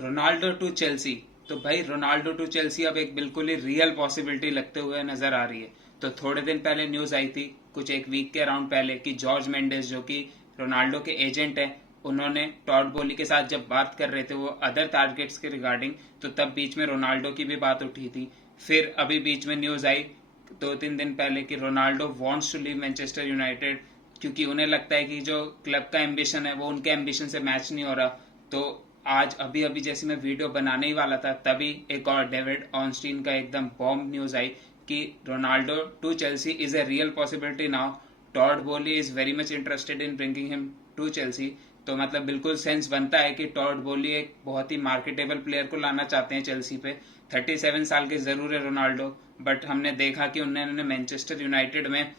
Ronaldo to Chelsea. तो भाई Ronaldo to Chelsea अब एक बिल्कुल ही रियल पॉसिबिलिटी लगते हुए नजर आ रही है। तो थोड़े दिन पहले न्यूज आई थी, कुछ एक वीक के अराउंड पहले, कि जॉर्ज मेंडेस जो कि रोनाल्डो के एजेंट है, उन्होंने टॉड बोली के साथ जब बात कर रहे थे वो अदर टारगेट्स के रिगार्डिंग, तो तब बीच में रोनाल्डो की भी बात उठी थी। फिर अभी बीच में न्यूज आई 2-3 दिन पहले कि Ronaldo wants to leave Manchester United, क्योंकि उन्हें लगता है कि जो क्लब का एम्बिशन है वो उनके एम्बिशन से मैच नहीं हो रहा। तो आज अभी अभी जैसे मैं वीडियो बनाने ही वाला था तभी एक और डेविड ऑनस्टीन का एकदम बॉम्ब न्यूज आई कि Ronaldo to Chelsea is a real possibility now. Todd Boehly is very much interested in bringing him to Chelsea. तो मतलब बिल्कुल सेंस बनता है कि टॉड बोली एक बहुत ही मार्केटेबल प्लेयर को लाना चाहते हैं चेल्सी पे। 37 साल के जरूर है रोनाल्डो, बट हमने देखा कि उन्होंने मैनचेस्टर यूनाइटेड में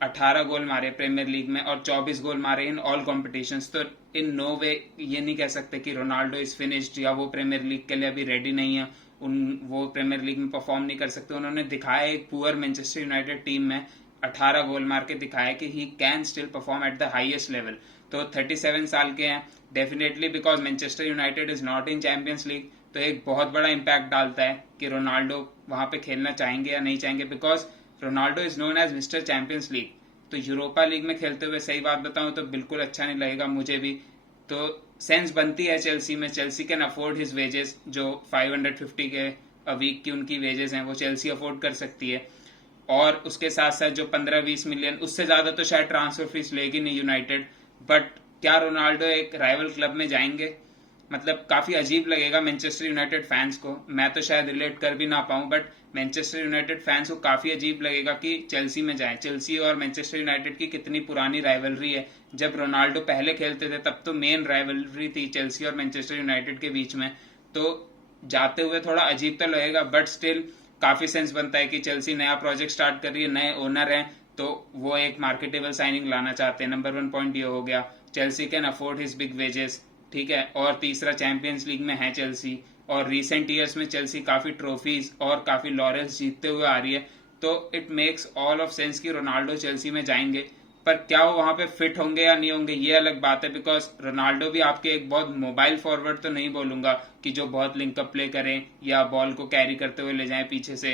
18 गोल मारे प्रीमियर लीग में और 24 गोल मारे इन ऑल कॉम्पिटिशन्स। तो इन नो वे ये नहीं कह सकते कि रोनाल्डो इज फिनिश्ड या वो प्रीमियर लीग के लिए अभी रेडी नहीं है, वो प्रीमियर लीग में परफॉर्म नहीं कर सकते। उन्होंने दिखाया एक पुअर मैनचेस्टर यूनाइटेड टीम में 18 गोल मार के दिखाया कि he can still perform at the highest level. तो 37 साल के हैं, definitely because Manchester United is not in champions League, तो एक बहुत बड़ा इम्पैक्ट डालता है कि रोनाल्डो वहां पे खेलना चाहेंगे या नहीं चाहेंगे। Because Ronaldo is known as Mister Champions League, तो यूरोपा लीग में खेलते हुए सही बात बताऊं तो बिल्कुल अच्छा नहीं लगेगा मुझे भी। तो सेंस बनती है चेल्सी में, Chelsea can afford his wages, जो 550 के अ वीक की उनकी वेजेस हैं वो चेल्सी अफोर्ड कर सकती है। और उसके साथ साथ जो 15-20 मिलियन, उससे ज्यादा तो शायद ट्रांसफर फीस लेगी नहीं यूनाइटेड। बट क्या रोनाल्डो एक राइवल क्लब में जाएंगे? मतलब काफी अजीब लगेगा मैनचेस्टर यूनाइटेड फैंस को, मैं तो शायद रिलेट कर भी ना पाऊं, बट मैनचेस्टर यूनाइटेड फैंस को काफी अजीब लगेगा कि चेल्सी में जाए। चेल्सी और मैनचेस्टर यूनाइटेड की कितनी पुरानी राइवलरी है, जब रोनाल्डो पहले खेलते थे तब तो मेन राइवलरी थी चेल्सी और मैनचेस्टर यूनाइटेड के बीच में। तो जाते हुए थोड़ा अजीब तो लगेगा, बट स्टिल काफी सेंस बनता है कि चेल्सी नया प्रोजेक्ट स्टार्ट कर रही है, नए ओनर हैं, तो वो एक मार्केटेबल साइनिंग लाना चाहते हैं। नंबर 1 पॉइंट ये हो गया, Chelsea can afford his big wages, ठीक है। और तीसरा, चैंपियंस लीग में है चेल्सी, और रिसेंट ईयर्स में चेल्सी काफी ट्रॉफीज और काफी लॉरेल्स जीतते हुए आ रही है। तो it makes all of sense कि रोनाल्डो चेल्सी में जाएंगे। पर क्या वो वहां पे फिट होंगे या नहीं होंगे ये अलग बात है, बिकॉज रोनाल्डो भी आपके एक बहुत मोबाइल फॉरवर्ड तो नहीं बोलूंगा कि जो बहुत लिंकअप प्ले करें या बॉल को कैरी करते हुए ले जाएं पीछे से।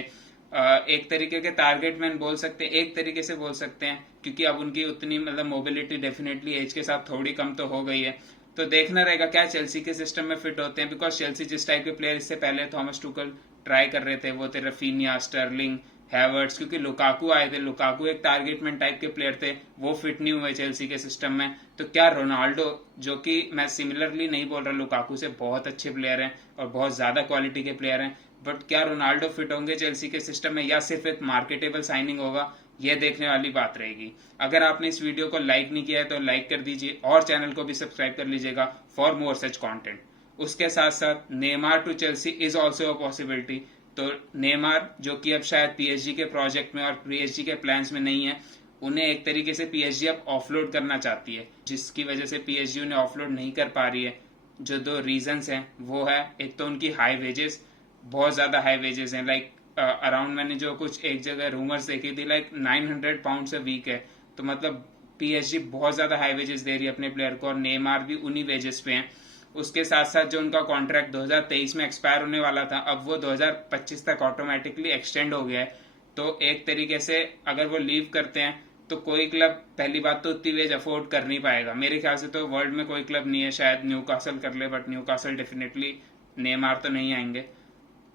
एक तरीके के टारगेट मैन बोल सकते हैं, एक तरीके से बोल सकते हैं, क्योंकि अब उनकी उतनी मतलब मोबिलिटी डेफिनेटली एज के साथ थोड़ी कम तो हो गई है। तो देखना रहेगा क्या चेल्सी के सिस्टम में फिट होते हैं, बिकॉज चेल्सी जिस टाइप के प्लेयर इससे पहले थॉमस टुकल ट्राई कर रहे थे वो थे रफीनिया, स्टर्लिंग, हैवर्ट्स, क्योंकि लुकाकू आए थे, लुकाकू एक टारगेटमैन टाइप के प्लेयर थे, वो फिट नहीं हुए चेल्सी के सिस्टम में। तो क्या रोनाल्डो, जो कि मैं सिमिलरली नहीं बोल रहा, लुकाकू से बहुत अच्छे प्लेयर हैं और बहुत ज्यादा क्वालिटी के प्लेयर हैं, बट क्या रोनाल्डो फिट होंगे चेल्सी के सिस्टम में या सिर्फ एक मार्केटेबल साइनिंग होगा, यह देखने वाली बात रहेगी। अगर आपने इस वीडियो को लाइक नहीं किया है तो लाइक कर दीजिए और चैनल को भी सब्सक्राइब कर लीजिएगा फॉर मोर सच कंटेंट। उसके साथ साथ Neymar to Chelsea is also a possibility. तो नेमार, जो कि अब शायद पीएसजी के प्रोजेक्ट में और पीएसजी के प्लान्स में नहीं है, उन्हें एक तरीके से पीएसजी अब ऑफलोड करना चाहती है, जिसकी वजह से पीएसजी उन्हें ऑफलोड नहीं कर पा रही है। जो दो रीजंस हैं वो है, एक तो उनकी हाई वेजेस, बहुत ज्यादा हाई वेजेस हैं, लाइक अराउंड मैंने जो कुछ एक जगह रूमर्स देखी थी लाइक 900 पाउंड अ वीक है। तो मतलब पीएसजी बहुत ज्यादा हाई वेजेस दे रही है अपने प्लेयर को, और नेमार भी उन्हीं वेजेस पे हैं। उसके साथ साथ जो उनका कॉन्ट्रैक्ट 2023 में एक्सपायर होने वाला था, अब वो 2025 तक ऑटोमेटिकली एक्सटेंड हो गया है। तो एक तरीके से अगर वो लीव करते हैं तो कोई क्लब, पहली बात तो उतनी वेज अफोर्ड कर नहीं पाएगा मेरे ख्याल से। तो वर्ल्ड में कोई क्लब नहीं है, शायद न्यूकासल कर ले, बट न्यूकासल डेफिनेटली नेमार तो नहीं आएंगे।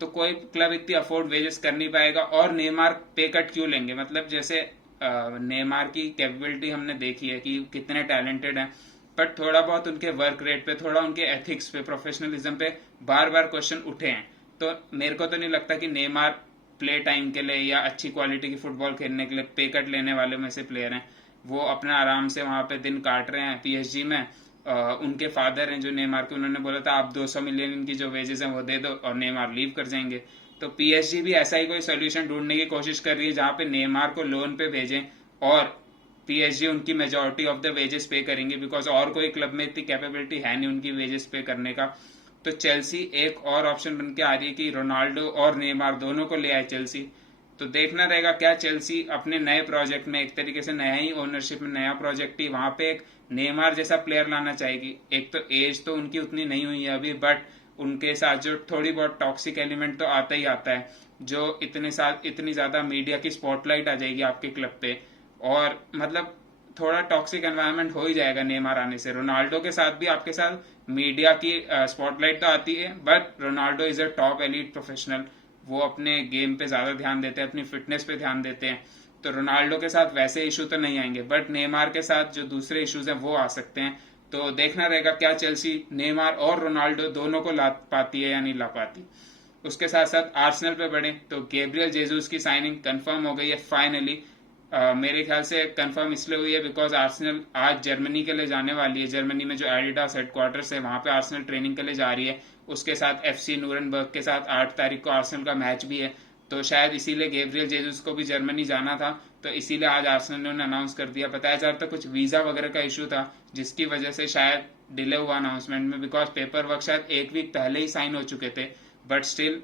तो कोई क्लब इतनी अफोर्ड वेजेस कर नहीं पाएगा, और नेमार पे कट क्यों लेंगे? मतलब जैसे नेमार की कैपेबिलिटी हमने देखी है कि कितने टैलेंटेड हैं, बट थोड़ा बहुत उनके वर्क रेट पे, थोड़ा उनके एथिक्स पे, प्रोफेशनलिज्म पे बार बार क्वेश्चन उठे हैं। तो मेरे को तो नहीं लगता कि नेमार प्ले टाइम के लिए या अच्छी क्वालिटी की फुटबॉल खेलने के लिए पे कट लेने वाले में से प्लेयर हैं। वो अपना आराम से वहां पे दिन काट रहे हैं पीएसजी में। उनके फादर हैं जो नेमार के, उन्होंने बोला था आप 200 मिलियन इनकी जो वेजेस हैं वो दे दो और नेमार लीव कर जाएंगे। तो पीएसजी भी ऐसा ही कोई सोल्यूशन ढूंढने की कोशिश कर रही है जहां पे नेमार को लोन पे भेजें और पीएसजी उनकी मेजोरिटी ऑफ द वेजेस पे करेंगे, बिकॉज और कोई क्लब में इतनी कैपेबिलिटी है नहीं उनकी वेजेस पे करने का। तो चेल्सी एक और ऑप्शन बन के आ रही है कि रोनाल्डो और नेमार दोनों को ले आए चेल्सी। तो देखना रहेगा क्या चेल्सी अपने नए प्रोजेक्ट में, एक तरीके से नया ही ओनरशिप में नया प्रोजेक्ट ही, वहां पे एक नेमार जैसा प्लेयर लाना चाहेगी। एक तो एज तो उनकी उतनी नहीं हुई है अभी, बट उनके साथ जो थोड़ी बहुत टॉक्सिक एलिमेंट तो आता ही आता है, जो इतनी ज्यादा मीडिया की स्पॉटलाइट आ जाएगी आपके क्लब पे, और मतलब थोड़ा टॉक्सिक एनवायरनमेंट हो ही जाएगा नेमार आने से। रोनाल्डो के साथ भी आपके साथ मीडिया की स्पॉटलाइट तो आती है, but Ronaldo is a top elite professional. वो अपने गेम पे ज्यादा ध्यान देते हैं, अपनी फिटनेस पे ध्यान देते हैं, तो रोनाल्डो के साथ वैसे इशू तो नहीं आएंगे, बट नेमार के साथ जो दूसरे इश्यूज हैं वो आ सकते हैं। तो देखना रहेगा क्या चेल्सी नेमार और रोनाल्डो दोनों को ला पाती है या नहीं ला पाती। उसके साथ साथ आर्सेनल पे बढ़े तो गैब्रियल जेसूस की साइनिंग कंफर्म हो गई है फाइनली। मेरे ख्याल से कंफर्म इसलिए हुई है बिकॉज आर्सेनल आज जर्मनी के लिए जाने वाली है। जर्मनी में जो एडिडास हेडक्वार्टर्स है वहां पे आर्सेनल ट्रेनिंग के लिए जा रही है। उसके साथ एफसी नूरनबर्ग के साथ 8 तारीख को आर्सेनल का मैच भी है, तो शायद इसीलिए गैब्रियल जेसूस को भी जर्मनी जाना था, तो इसीलिए आज आर्सेनल ने अनाउंस कर दिया। बताया जा रहा था कुछ वीजा वगैरह का इशू था जिसकी वजह से शायद डिले हुआ अनाउंसमेंट में, बिकॉज पेपर वर्क शायद एक वीक पहले ही साइन हो चुके थे, but still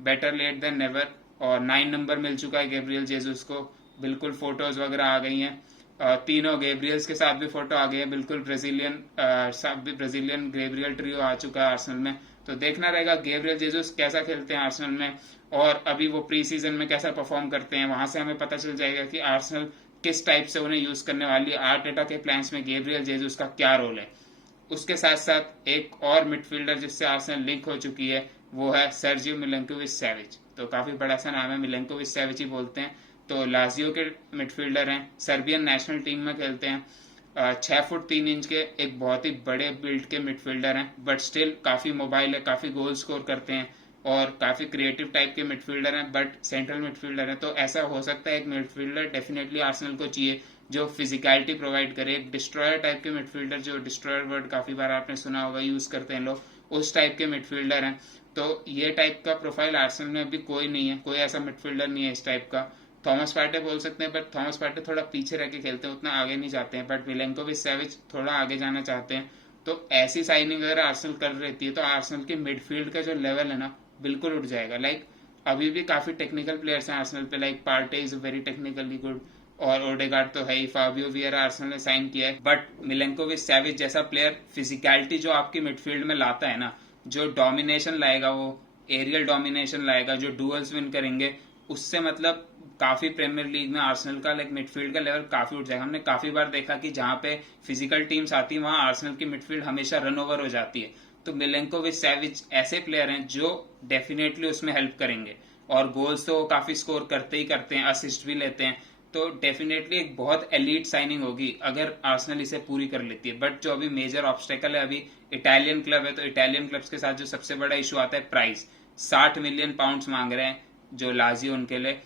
better late than never. और 9 नंबर मिल चुका है गैब्रियल जेसूस को, बिल्कुल फोटोज वगैरह आ गई हैं। तीनों गैब्रियल्स के साथ भी फोटो आ गई है, बिल्कुल ब्राजीलियन गैब्रियल ट्रियो आ चुका है आर्सेनल में। तो देखना रहेगा गैब्रियल जेसूस कैसा खेलते हैं आर्सेनल में, और अभी वो प्री सीजन में कैसा परफॉर्म करते हैं, वहां से हमें पता चल जाएगा कि आर्सेनल किस टाइप से उन्हें यूज करने वाली है। आर्टेटा के प्लान्स में गैब्रियल जेसूस का क्या रोल है। उसके साथ साथ एक और मिडफील्डर जिससे आर्सेनल लिंक हो चुकी है वो है सर्जियो मिलेंकोविच सैविच। तो काफी बड़ा सा नाम है, मिलेंकोविच सैविच ही बोलते हैं। तो लाजियो के मिडफील्डर हैं, सर्बियन नेशनल टीम में खेलते हैं। 6 फुट 3 इंच के एक बहुत ही बड़े बिल्ड के मिडफील्डर हैं, बट स्टिल काफी मोबाइल है, काफी गोल स्कोर करते हैं और काफी क्रिएटिव टाइप के मिडफील्डर हैं, बट सेंट्रल मिडफील्डर हैं। तो ऐसा हो सकता है एक मिडफील्डर डेफिनेटली आर्सेनल को चाहिए जो फिजिकलिटी प्रोवाइड करे, एक डिस्ट्रॉयर टाइप के मिडफील्डर, जो डिस्ट्रॉयर वर्ड काफी बार आपने सुना होगा, यूज करते हैं लोग, उस टाइप के मिडफील्डर हैं। तो ये टाइप का प्रोफाइल आर्सेनल में अभी कोई नहीं है, कोई ऐसा मिडफील्डर नहीं है इस टाइप का। थॉमस पार्टे बोल सकते हैं, बट थॉमस पार्टे थोड़ा पीछे रह के खेलते हैं, उतना आगे नहीं जाते हैं, बट मिलेंकोविच सैविच थोड़ा आगे जाना चाहते हैं। तो ऐसी साइनिंग अगर आर्सेनल कर रहती है तो आर्सेनल के मिडफील्ड का जो लेवल है ना बिल्कुल उठ जाएगा। लाइक अभी भी काफी टेक्निकल प्लेयर्स हैं आर्सेनल पे, like Partey is very technically good, और ओडेगार्ड तो है ही, फाबियो वियरा आर्सेनल ने साइन किया है, बट मिलेंकोविच सैविच जैसा प्लेयर फिजिकलिटी जो आपकी मिडफील्ड में लाता है ना, जो डोमिनेशन लाएगा, वो एरियल डोमिनेशन लाएगा, जो डुअल्स विन करेंगे, उससे मतलब काफी प्रीमियर लीग में आर्सेनल का लाइक मिडफील्ड का लेवल काफी उठ जाएगा। हमने काफी बार देखा कि जहां पे फिजिकल टीम्स आती है वहां आर्सेनल की मिडफील्ड हमेशा रन ओवर हो जाती है। तो मिलेंकोविच सैविच ऐसे प्लेयर हैं जो डेफिनेटली उसमें हेल्प करेंगे, और गोल्स तो काफी स्कोर करते ही करते हैं, असिस्ट भी लेते हैं। तो डेफिनेटली एक बहुत एलीट साइनिंग होगी अगर आर्सेनल इसे पूरी कर लेती है। बट जो अभी मेजर ऑब्स्टेकल है, अभी इटालियन क्लब है, तो इटालियन क्लब्स के साथ जो सबसे बड़ा इशू आता है प्राइस। 60 मिलियन पाउंड्स मांग रहे हैं जो लाजियो उनके लिए।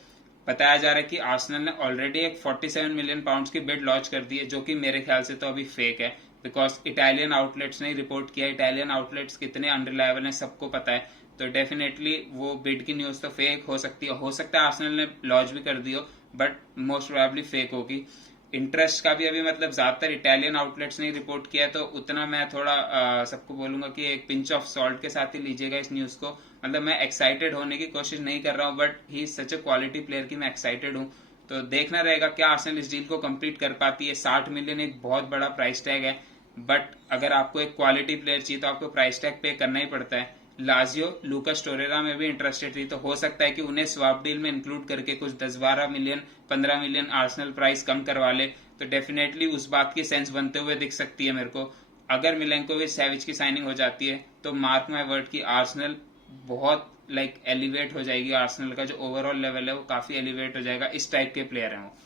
बताया जा रहा है कि आर्सेनल ने ऑलरेडी एक 47 मिलियन पाउंड्स की बिड लॉन्च कर दी है, जो कि मेरे ख्याल से तो अभी फेक है, बिकॉज इटालियन आउटलेट्स ने रिपोर्ट किया। इटालियन आउटलेट्स कितने अनरिलायबल हैं सबको पता है, तो डेफिनेटली वो बिड की न्यूज तो फेक हो सकती है। हो सकता है आर्सेनल ने लॉन्च भी कर दी हो, बट मोस्ट प्रोबेबली फेक होगी। इंटरेस्ट का भी अभी मतलब ज्यादातर इटालियन आउटलेट्स ने रिपोर्ट किया है, तो उतना मैं थोड़ा सबको बोलूंगा कि एक पिंच ऑफ सॉल्ट के साथ ही लीजिएगा इस न्यूज को। मतलब मैं एक्साइटेड होने की कोशिश नहीं कर रहा हूँ, but he is such a quality player की मैं एक्साइटेड हूँ। तो देखना रहेगा क्या आर्सेनल इस डील को कंप्लीट कर पाती है। 60 मिलियन एक बहुत बड़ा प्राइस टैग है, बट अगर आपको एक क्वालिटी प्लेयर चाहिए तो आपको प्राइस टैग पे करना ही पड़ता है। लाजियो लूकास टोरेरा में भी इंटरेस्टेड थी, तो हो सकता है कि उन्हें स्वैप डील में इंक्लूड करके कुछ 10-12 मिलियन 15 मिलियन आर्सेनल प्राइस कम करवा ले, तो डेफिनेटली उस बात की सेंस बनते हुए दिख सकती है मेरे को। अगर मिलेंकोविच सैविच की साइनिंग हो जाती है तो मार्क माई वर्ड की आर्सेनल बहुत लाइक एलिवेट हो जाएगी। आर्सेनल का जो ओवरऑल लेवल है वो काफी एलिवेट हो जाएगा, इस टाइप के प्लेयर हैं वो।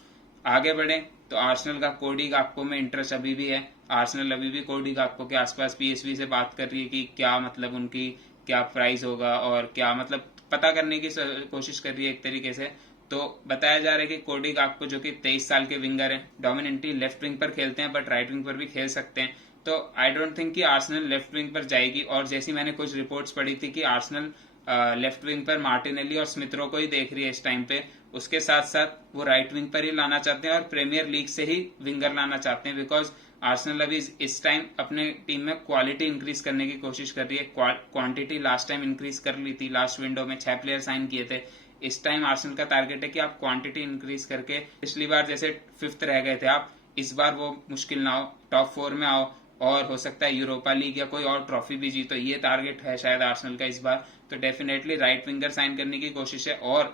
आगे बढ़े तो आर्सेनल का कोडी गाक्पो में इंटरेस्ट अभी भी है। आर्सेनल अभी भी कोडी गाक्पो के आसपास पीएसवी से बात कर रही है कि क्या मतलब उनकी क्या प्राइस होगा और क्या मतलब पता करने की कोशिश कर रही है एक तरीके से। तो बताया जा रहा है कि कोडी गाक्पो जो कि 23 साल के विंगर हैं, डोमिनेंटली लेफ्ट विंग पर खेलते हैं, बट राइट विंग पर भी खेल सकते हैं। तो आई डोंट थिंक कि आर्सेनल लेफ्ट विंग पर जाएगी, और जैसी मैंने कुछ रिपोर्ट्स पढ़ी थी कि आर्सेनल लेफ्ट विंग पर मार्टिनेली और स्मिथरो को ही देख रही है इस टाइम पे। उसके साथ साथ वो राइट विंग पर ही लाना चाहते हैं और प्रीमियर लीग से ही विंगर लाना चाहते हैं, बिकॉज आर्सेनल अभी इस टाइम अपने टीम में क्वालिटी इंक्रीज करने की कोशिश कर रही है। क्वांटिटी लास्ट टाइम इंक्रीज कर ली थी, लास्ट विंडो में 6 प्लेयर साइन किए थे। इस टाइम आर्सेनल का टारगेट है कि आप क्वांटिटी इंक्रीज करके, पिछली बार जैसे 5th रह गए थे आप, इस बार वो मुश्किल ना हो, टॉप 4 में आओ और हो सकता है यूरोपा लीग या कोई और ट्रॉफी भी जीतो, ये टारगेट है शायद आर्सेनल का इस बार। तो डेफिनेटली राइट विंगर साइन करने की कोशिश है और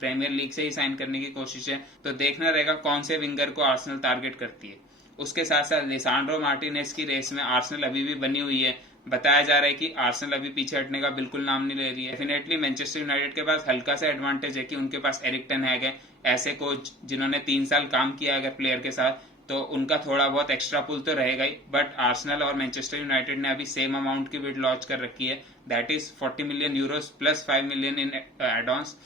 प्रीमियर लीग से ही साइन करने की कोशिश है। तो देखना रहेगा कौन से विंगर को आर्सेनल टारगेट करती है। उसके साथ साथ लिसांड्रो मार्टिनेज की रेस में आर्सेनल अभी भी बनी हुई है। बताया जा रहा है कि आर्सेनल अभी पीछे हटने का बिल्कुल नाम नहीं ले रही है। डेफिनेटली मैनचेस्टर यूनाइटेड के पास हल्का सा एडवांटेज है कि उनके पास एरिक टेन हैग है, ऐसे कोच जिन्होंने 3 साल काम किया अगर प्लेयर के साथ, तो उनका थोड़ा बहुत एक्स्ट्रा पुल तो रहेगा ही। बट आर्सेनल और मैनचेस्टर यूनाइटेड ने अभी सेम अमाउंट की बिड लॉन्च कर रखी है, that is 40 million Euros plus 5 million in add-ons.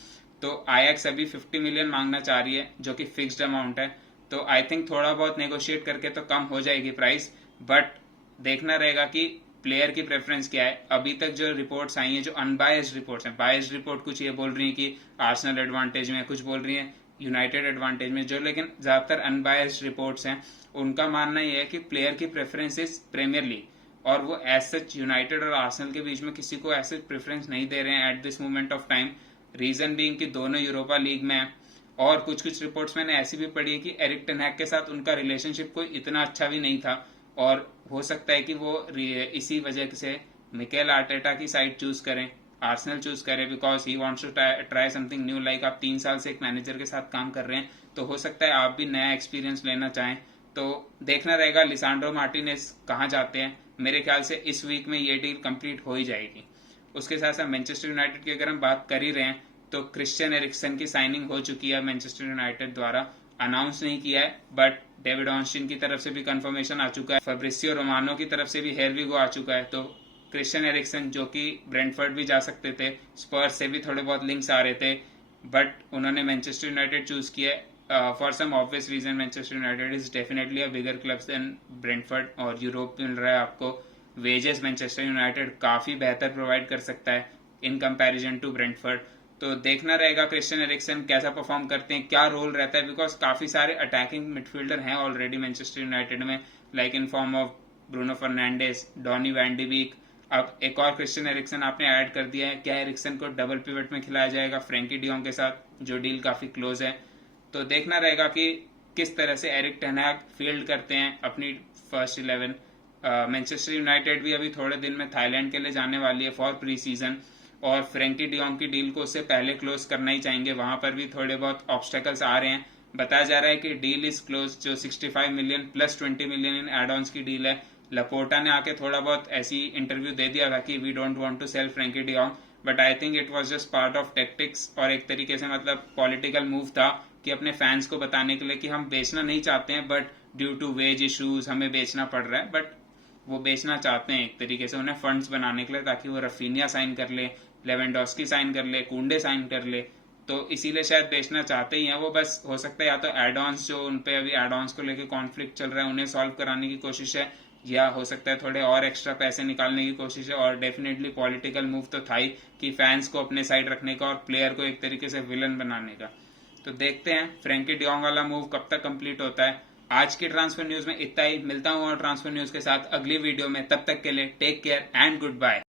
तो आईएक्स अभी 50 मिलियन मांगना चाह रही है जो कि फिक्स्ड अमाउंट है। तो आई थिंक थोड़ा बहुत नेगोशिएट करके तो कम हो जाएगी प्राइस, बट देखना रहेगा कि प्लेयर की प्रेफरेंस क्या है। अभी तक जो रिपोर्ट्स आई हैं, जो अनबायस्ड रिपोर्ट्स हैं, बायस्ड रिपोर्ट कुछ ये बोल रही है कि आर्सेनल एडवांटेज में, कुछ बोल रही है यूनाइटेड एडवांटेज में, जो लेकिन ज्यादातर अनबायस्ड रिपोर्ट्स हैं उनका मानना यह है कि प्लेयर की प्रेफरेंस इज प्रीमियर लीग, और वो एज सच यूनाइटेड और आर्सेनल के बीच में किसी को ऐसे प्रेफरेंस नहीं दे रहे हैं at this moment of time. Reason being कि दोनों यूरोपा लीग में है, और कुछ कुछ रिपोर्ट्स मैंने ऐसी भी पढ़ी है कि एरिक टेन हैग के साथ उनका रिलेशनशिप कोई इतना अच्छा भी नहीं था, और हो सकता है कि वो इसी वजह से मिकेल आर्टेटा की साइड चूज करें, आर्सेनल चूज करें, because he wants to try something new. Like आप 3 साल से एक मैनेजर के साथ काम कर रहे हैं, तो हो सकता है आप भी नया एक्सपीरियंस लेना चाहें। तो देखना रहेगा लिसांड्रो मार्टिनेज कहाँ जाते हैं। मेरे ख्याल से इस वीक में ये डील कंप्लीट हो ही जाएगी। उसके साथ साथ मैनचेस्टर यूनाइटेड की अगर हम बात कर ही रहे हैं, तो क्रिश्चियन एरिक्सन की साइनिंग हो चुकी है मैनचेस्टर यूनाइटेड द्वारा। अनाउंस नहीं किया है, बट डेविड ऑनस्टीन की तरफ से भी कंफर्मेशन आ चुका है, फैब्रिसियो रोमानो की तरफ से भी हेरविगो आ चुका है। तो क्रिश्चियन एरिक्सन जो कि ब्रेंटफोर्ड भी जा सकते थे, स्पर्स से भी थोड़े बहुत लिंक्स आ रहे थे, बट उन्होंने मैनचेस्टर यूनाइटेड चूज किया for some obvious reason. Manchester United is definitely a bigger club than Brentford, और यूरोप मिल रहा है आपको वेजेस मैनचेस्टर यूनाइटेड काफी बेहतर प्रोवाइड कर सकता है इन कंपैरिजन टू ब्रेंटफोर्ड। तो देखना रहेगा क्रिश्चियन एरिक्सन कैसा परफॉर्म करते हैं, क्या रोल रहता है, बिकॉज काफी सारे अटैकिंग मिडफील्डर हैं ऑलरेडी मैनचेस्टर यूनाइटेड में, like in form of Bruno Fernandes, Donny van de Beek. अब एक और क्रिश्चियन एरिक्सन आपने ऐड कर दिया है, क्या एरिक्सन को डबल पिवट में खिलाया जाएगा फ्रैंकी डियोंग के साथ, जो डील काफी क्लोज है। तो देखना रहेगा कि किस तरह से एरिक टेन हैग फील्ड करते हैं अपनी फर्स्ट 11। मैनचेस्टर यूनाइटेड भी अभी थोड़े दिन में थाईलैंड के लिए जाने वाली है फॉर प्री सीजन, और फ्रैंकी डियोंग की डील को उससे पहले क्लोज करना ही चाहेंगे। वहां पर भी थोड़े बहुत ऑब्स्टेकल्स आ रहे हैं। बताया जा रहा है कि डील इज क्लोज, जो 65 million plus 20 million in add-ons की डील है। लपोर्टा ने आके थोड़ा बहुत ऐसी इंटरव्यू दे दिया था कि we don't want to sell Frenkie de Jong, but I think it was just part of tactics, और एक तरीके से मतलब पॉलिटिकल मूव था कि अपने फैंस को बताने के लिए कि हम बेचना नहीं चाहते हैं, but due to wage issues हमें बेचना पड़ रहा है। बट वो बेचना चाहते हैं एक तरीके से उन्हें फंड्स बनाने के लिए, ताकि वो रफीनिया साइन कर ले, लेवेंडोस्की साइन कर ले, कुंडे साइन कर ले। तो इसीलिए शायद बेचना चाहते ही हैं वो। बस हो सकता है या तो एड-ऑन्स, जो उनपे अभी एड-ऑन्स को लेकर कॉन्फ्लिक्ट चल रहा है, उन्हें सॉल्व कराने की कोशिश है, या हो सकता है थोड़े और एक्स्ट्रा पैसे निकालने की कोशिश है। और डेफिनेटली पॉलिटिकल मूव तो था ही कि फैंस को अपने साइड रखने का और प्लेयर को एक तरीके से विलन बनाने का। तो देखते हैं फ्रैंकी डियोंग वाला मूव कब तक कंप्लीट होता है। आज की ट्रांसफर न्यूज में इतना ही। मिलता हूँ और ट्रांसफर न्यूज के साथ अगली वीडियो में, तब तक के लिए take care and good bye.